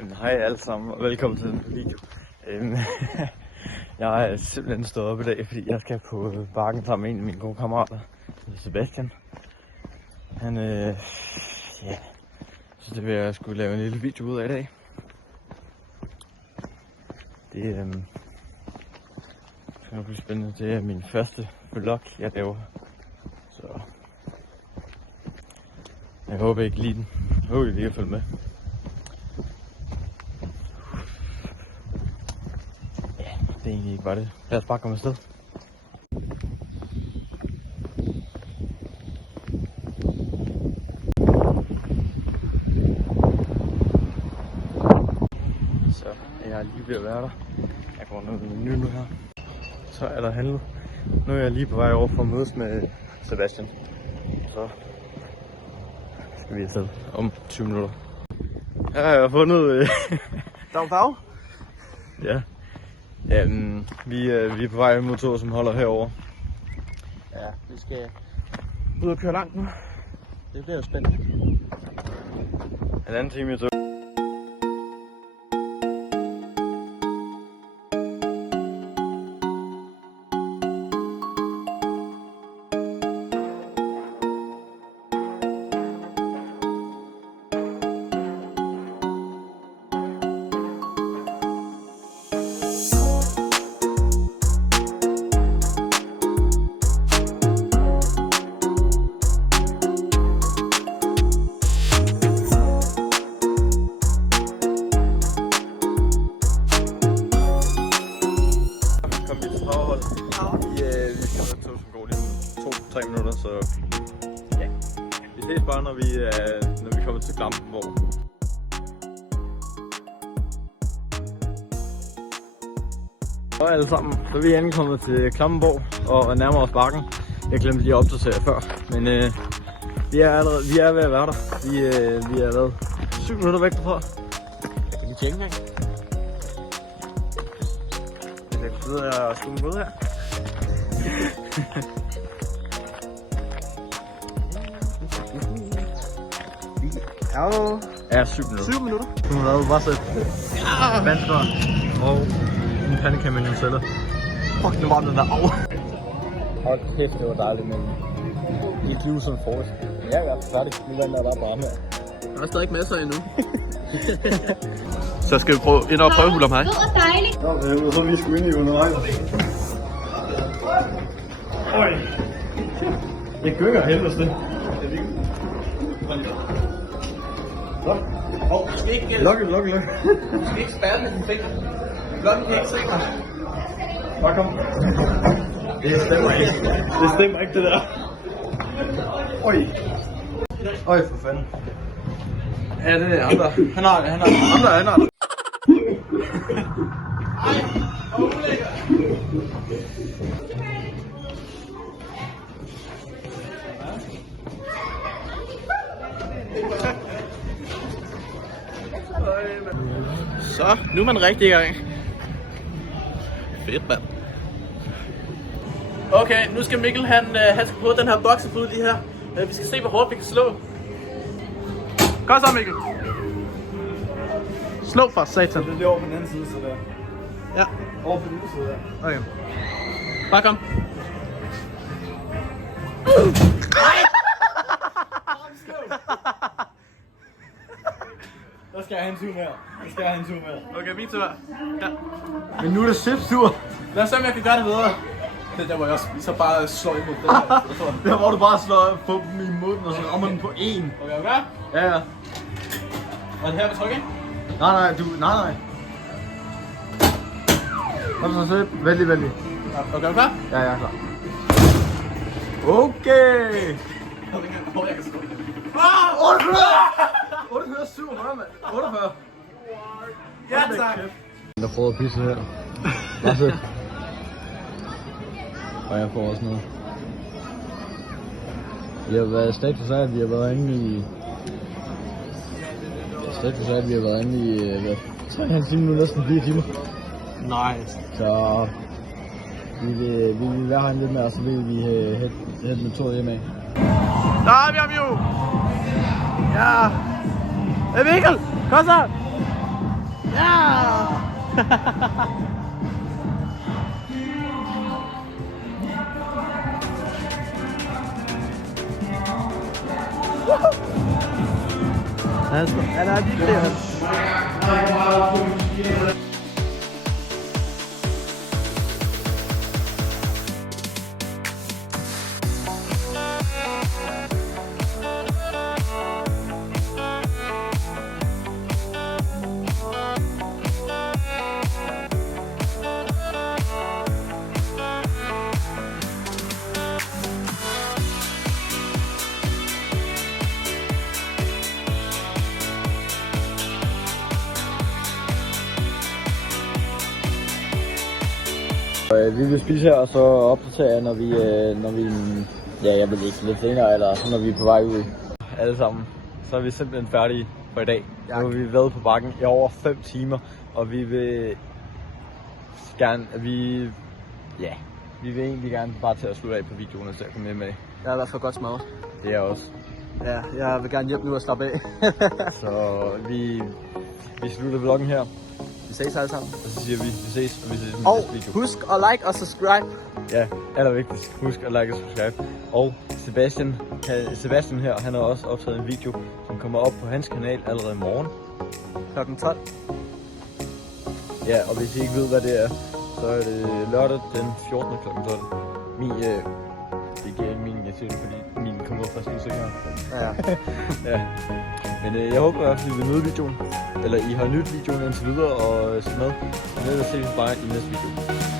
Jamen, hej alle sammen, og velkommen til den video. Jeg er simpelthen stået op i dag, fordi jeg skal på bakken sammen med en af mine gode kammerater, Sebastian. Han, så det vil jeg skulle lave en lille video ud af i dag. Det skal nok blive spændende. Det er min første vlog, jeg laver. Så jeg håber ikke lige den. Jeg håber, I kan følge med. Det er egentlig ikke bare det. Lad os bare komme afsted. Så jeg er lige ved at være der. Jeg går ned med menu nu her. Så er der handlet. Nu er jeg lige på vej over for at mødes med Sebastian. Så skal vi afsted om 20 minutter. Her har jeg fundet... Dag. Ja. Vi er på vej mod tog, som holder herover. Ja, vi skal ud og køre langt nu. Det bliver jo spændende. En anden time i tog. Vi skal have et tog, som går lige om 2-3 minutter, så ja. Vi ses bare, når vi kommer til Klampenborg. Så alle sammen, så er vi endelig kommet til Klampenborg og nærmere os bakken. Jeg glemte lige at opdatere før, men vi er ved at være der. Vi er været 7 minutter væk derfra. Jeg kan lige tjekke en gang. Jeg kan sidde og skue ud her. Ja, 7 minutter. 7 minutter. Du har været bare sæt vandskår og en pandekage med Nutella. Fuck, nu var den der af. Hold kæft, det var dejligt, men det er liv som forrest. Men jeg er godt færdig. Nu vender jeg bare varme her. Der er stadig masser endnu. Så skal vi prøve ind og prøve hul om her. Det var dejligt. Nå, jeg må så lige skulle ind i undervejs. Øj. Det gynger helvedes det. Luk. Du skal ikke spærre med dine fingre. Blokken kan ikke se mig. Bare kom. Det stemmer ikke. Det stemmer ikke, det der. Øj, for fanden. Ja, det er andre. Han har andre. Ej, hvor ulækkert. Så, nu er man rigtig i gang. Fedt, mand. Okay, nu skal Mikkel, han skal prøve den her boksefod lige her. Vi skal se, hvor hårdt vi kan slå. Kom så, Mikkel. Slå for satan. Det er over på den anden side, så der. Ja. Over på den anden side der. Okay. Bare kom. Der skal jeg have en tur mere. Okay, min tur. Ja. Men nu er det Sips tur. Lad os se, om jeg kan gøre det bedre. Det der, hvor jeg også så bare slår imod den her. Der hvor du bare slår på dem i munden, og så rammer den på en. Okay, okay? Ja. Og det her med tryk, ikke? Nej. Kom så Sip. Vældig. Okay, okay? Ja, jeg er klar. Okay. Hvor jeg kan slå. 47, mand. 48. Ja, tak. Der prøver at pisse her. Bare sæt. Og jeg får også noget. Vi har været status af, at vi har været inde i... Status af, at vi har været inde i... 3,5 timer nu, næsten 4 timer. Nice. Så... Vi vil være herinde lidt mere, og så vil vi hætte med toget hjemme af. Der er vi jo! Ja! Hey Mikkel! Kom så! Han er vildt der, han. Vi vil spise her, og så opdatere jer, når vi ja, jeg ved ikke, lidt senere, eller når vi er på vej ud. Alle sammen. Så er vi simpelthen færdige for i dag. Nu har vi været på bakken i over 5 timer, og vi vil gerne, vi vil egentlig gerne bare til at slutte af på videoen, så jeg kommer med. Jeg er i hvert fald godt smadret. Det er også. Ja, jeg vil gerne hjem nu og slappe af. Så vi slutter vloggen her. Vi ses alle sammen. Og så siger vi ses, og vi ses i Og næste video. husk at like og subscribe. Ja, allervigtigst. Husk at like og subscribe. Og Sebastian her, han har også optaget en video, som kommer op på hans kanal allerede i morgen. Klokken 12. Ja, og hvis I ikke ved, hvad det er, så er det lørdag den 14. kl. 12. Det giver ikke mening, jeg siger det, fordi min kommer først lige senere. Ja. Ja. Men jeg håber i hvert fald, I vil nyde videoen. Eller I har nydt videoen indtil videre og set med. Og ellers ses vi bare i næste video.